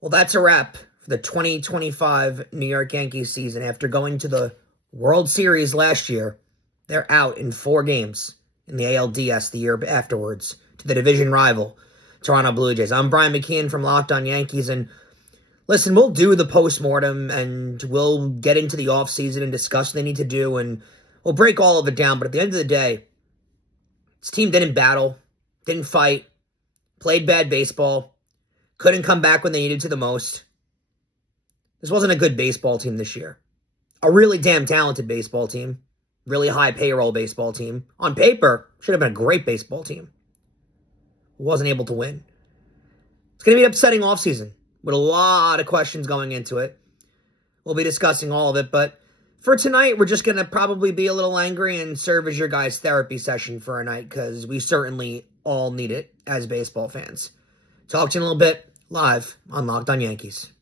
Well, that's a wrap for the 2025 New York Yankees season. After going to the World Series last year, they're out in 4 games in the ALDS the year afterwards to the division rival, Toronto Blue Jays. I'm Brian McKeon from Locked On Yankees, and listen, we'll do the postmortem, and we'll get into the offseason and discuss what they need to do, and we'll break all of it down. But at the end of the day, this team didn't battle, didn't fight, played bad baseball, couldn't come back when they needed to the most. This wasn't a good baseball team this year. A really damn talented baseball team. Really high payroll baseball team. On paper, should have been a great baseball team. Wasn't able to win. It's going to be an upsetting offseason with a lot of questions going into it. We'll be discussing all of it, but for tonight, we're just going to probably be a little angry and serve as your guys' therapy session for a night, because we certainly all need it as baseball fans. Talk to you in a little bit, live on Locked On Yankees.